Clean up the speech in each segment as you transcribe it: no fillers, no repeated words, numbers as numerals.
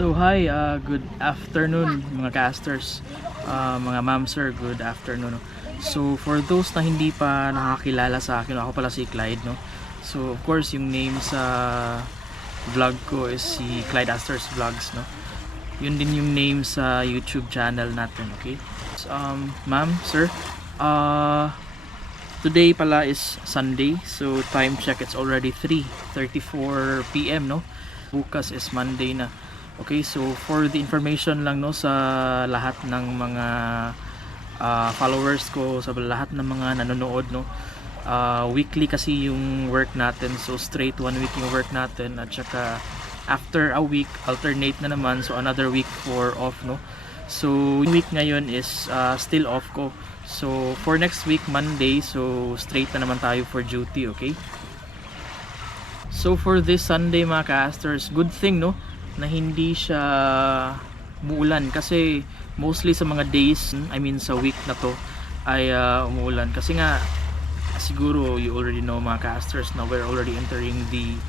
So hi, good afternoon mga casters, mga ma'am sir, good afternoon. So for those na hindi pa nakakilala sa akin, ako pala si Clyde, no. So of course yung name sa vlog ko is si Clyde Asters Vlogs, no. Yun din yung name sa YouTube channel natin, okay? So, ma'am, sir, today pala is Sunday, so time check, it's already 3:34 PM, no. Bukas is Monday na. Okay, so for the information lang, no, sa lahat ng mga followers ko, sa lahat ng mga nanonood, no, weekly kasi yung work natin, so straight 1 week yung work natin, at saka after a week alternate na naman, so another week for off, no. So yung week ngayon is still off ko, so for next week Monday, so straight na naman tayo for duty. Okay, so for this Sunday mga casters, good thing, no, na hindi siya umuulan, kasi mostly sa mga days, I mean sa week na to ay umuulan, kasi nga siguro you already know mga casters na we're already entering the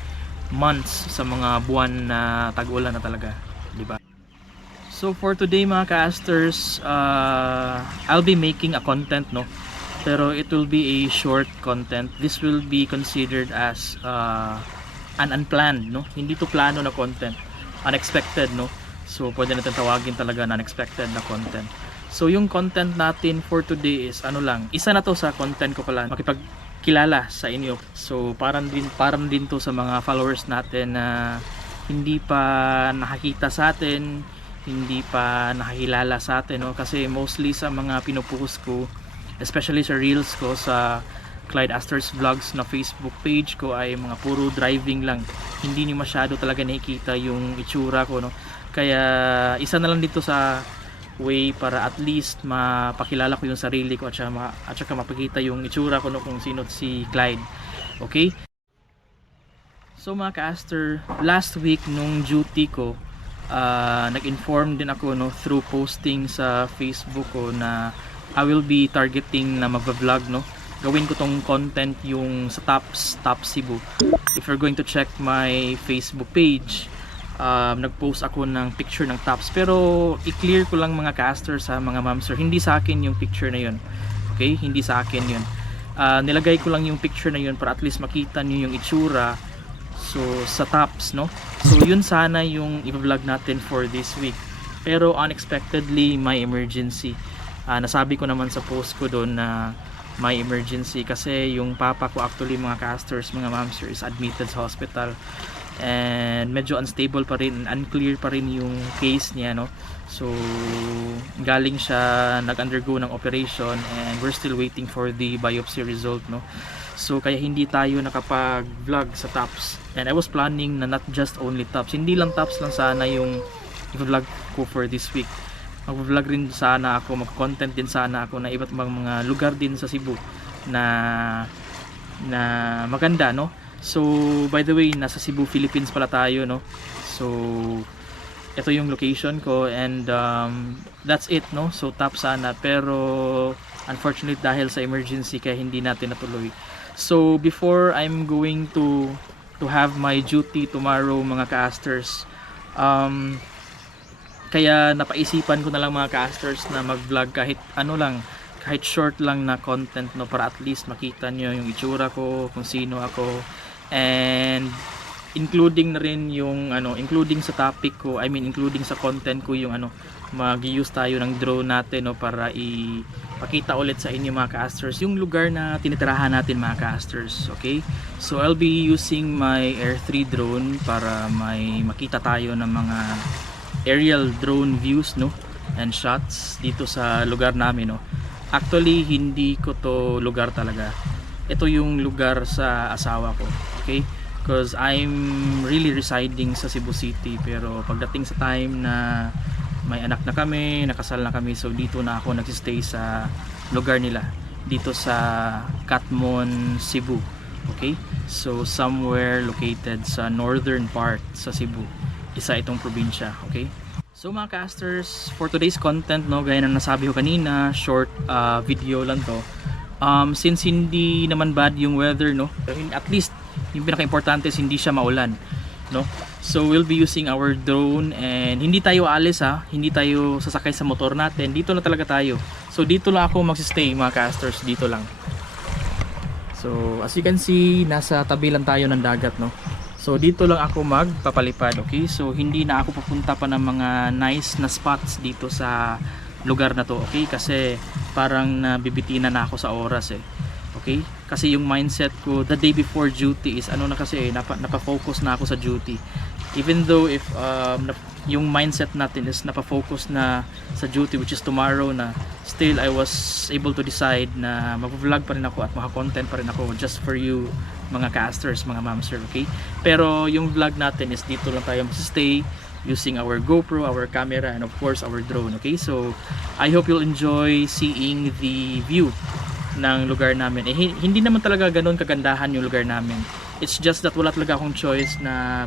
months, sa mga buwan na tag-ulan na talaga, di ba? So for today mga casters, I'll be making a content, no, pero it will be a short content. This will be considered as an unplanned, no, hindi to plano na content, unexpected, no. So pwede natin tawagin talaga na unexpected na content. So yung content natin for today is ano lang, isa na to sa content ko pala, makipagkilala sa inyo. So parang din to sa mga followers natin na hindi pa nakakita sa atin, hindi pa nakakilala sa atin, no, kasi mostly sa mga pinupost ko, especially sa reels ko sa Clyde Asters Vlogs na Facebook page ko, ay mga puro driving lang, hindi ni masyado talaga nakikita yung itsura ko, no. Kaya isa na lang dito sa way para at least mapakilala ko yung sarili ko, at saka mapakita yung itsura ko, no, kung sino si Clyde. Okay, so mga caster, last week nung duty ko, nag-inform din ako, no, through posting sa Facebook ko na I will be targeting na mag-vlog, no. Gawin ko tong content yung sa Top Cebu. If you're going to check my Facebook page, nag-post ako ng picture ng tops, pero i-clear ko lang mga caster sa mga mamster, hindi sa akin yung picture na yun. Okay, hindi sa akin yun. Nilagay ko lang yung picture na yun para at least makita niyo yung itsura, so sa tops, no. So yun sana yung i-vlog natin for this week, pero unexpectedly may emergency. Nasabi ko naman sa post ko doon na may emergency, kasi yung papa ko actually mga casters, mga mamster, is admitted sa hospital, and medyo unstable pa rin, unclear pa rin yung case niya, no. So galing siya nag-undergo ng operation, and we're still waiting for the biopsy result, no. So kaya hindi tayo nakapag-vlog sa tops, and I was planning na not just only tops, hindi lang tops lang sana yung i-vlog ko for this week. Mag-vlog rin sana ako, mag-content din sana ako na iba't ibang mga lugar din sa Cebu na maganda, no. So by the way, nasa Cebu, Philippines pala tayo, no. So ito yung location ko, and that's it, no. So top sana, pero unfortunately dahil sa emergency kaya hindi natin natuloy. So before I'm going to have my duty tomorrow mga casters, kaya napaisipan ko na lang mga casters na mag-vlog kahit ano lang, kahit short lang na content, no, para at least makita nyo yung itsura ko, kung sino ako, and including na rin yung including sa topic ko, I mean including sa content ko, yung mag-use tayo ng drone natin, no, para ipakita ulit sa inyo mga casters yung lugar na tinitirahan natin mga casters. Okay, so I'll be using my Air 3 drone para may makita tayo ng mga aerial drone views, no, and shots dito sa lugar namin, no. Actually hindi ko to lugar talaga, ito yung lugar sa asawa ko. Okay, because I'm really residing sa Cebu City, pero pagdating sa time na may anak na kami, nakasal na kami, so dito na ako nagsistay sa lugar nila dito sa Catmon, Cebu. Okay, so somewhere located sa northern part sa Cebu, isa itong probinsya. Okay, so mga casters, for today's content, no, gaya ng nasabi ko kanina, short video lang to. Since hindi naman bad yung weather, no, at least yung pinaka-importante is hindi siya maulan. no? So we'll be using our drone, and hindi tayo aalis ha, hindi tayo sasakay sa motor natin, dito na talaga tayo. So dito lang ako magsistay mga casters, dito lang. So as you can see, nasa tabi lang tayo ng dagat, no? So dito lang ako magpapalipad, okay? So hindi na ako pupunta pa ng mga nice na spots dito sa lugar na to, okay? Kasi parang nabibitina na ako sa oras eh. Okay? Kasi yung mindset ko the day before duty is ano na kasi napafocus na ako sa duty. Even though if yung mindset natin is napafocus na sa duty, which is tomorrow na, still I was able to decide na mag-vlog pa rin ako at maka-content pa rin ako just for you mga casters, mga mamster, okay? Pero yung vlog natin is dito lang tayo mag-stay using our GoPro, our camera, and of course our drone, okay? So I hope you'll enjoy seeing the view ng lugar namin. Hindi naman talaga ganun kagandahan yung lugar namin. It's just that wala talaga akong choice na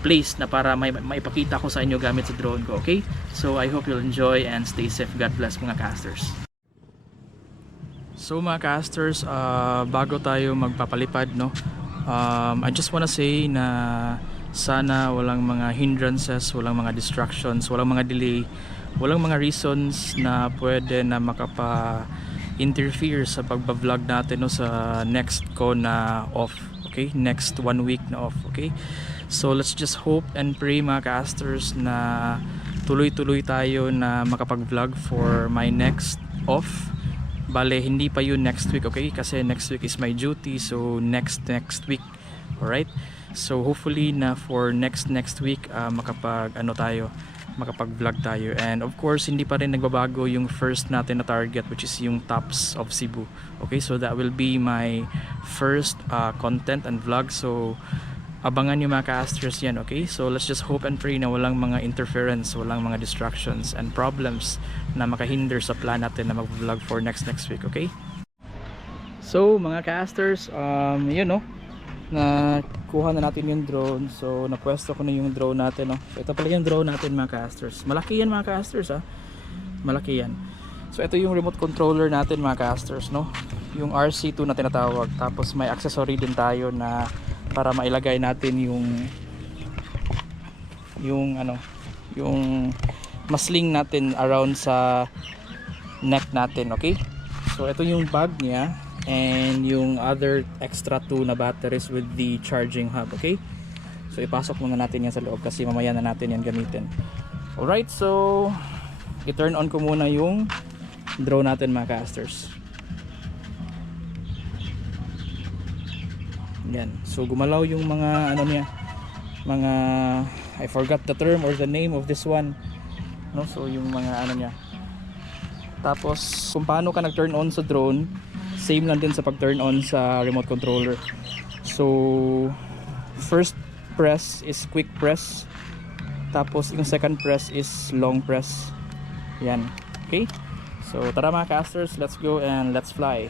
place na para maipakita ko sa inyo gamit sa drone ko, okay? So I hope you'll enjoy and stay safe. God bless mga casters. So mga casters, bago tayo magpapalipad, no, I just wanna say na sana walang mga hindrances, walang mga distractions, walang mga delay, walang mga reasons na pwede na interfere sa pagbablog natin, no, sa next ko na off, okay? Next 1 week na off, okay? So let's just hope and pray mga casters na tuloy-tuloy tayo na makapag-vlog for my next off. Bale, hindi pa yun next week, okay? Kasi next week is my duty, so next week, alright? So hopefully na for next week makapag-vlog tayo. And of course, hindi pa rin nagbabago yung first natin na target, which is yung tops of Cebu. Okay, so that will be my first content and vlog. So abangan yung mga casters yan, okay? So let's just hope and pray na walang mga interference, walang mga distractions and problems na makahinder sa plan natin na mag-vlog for next week, okay? So mga casters, yun, no, nakuha na natin yung drone. So napwesto ko na yung drone natin, no? So ito pala yung drone natin mga casters. Malaki yan mga casters, ha? Malaki yan. So ito yung remote controller natin mga casters, no? Yung RC2 na tinatawag. Tapos may accessory din tayo na para mailagay natin yung masling natin around sa neck natin, okay? So ito yung bag niya and yung other extra 2 na batteries with the charging hub, okay? So ipasok muna natin yan sa loob kasi mamaya na natin yan gamitin. Alright, so i-turn on ko muna yung drone natin mga casters. Yan. So gumalaw yung mga mga I forgot the term or the name of this one, no? So yung mga niya. Tapos kung paano ka nag-turn on sa drone, same lang din sa pag-turn on sa remote controller. So first press is quick press, tapos yung second press is long press. Yan. Okay? So tara mga casters, let's go and let's fly.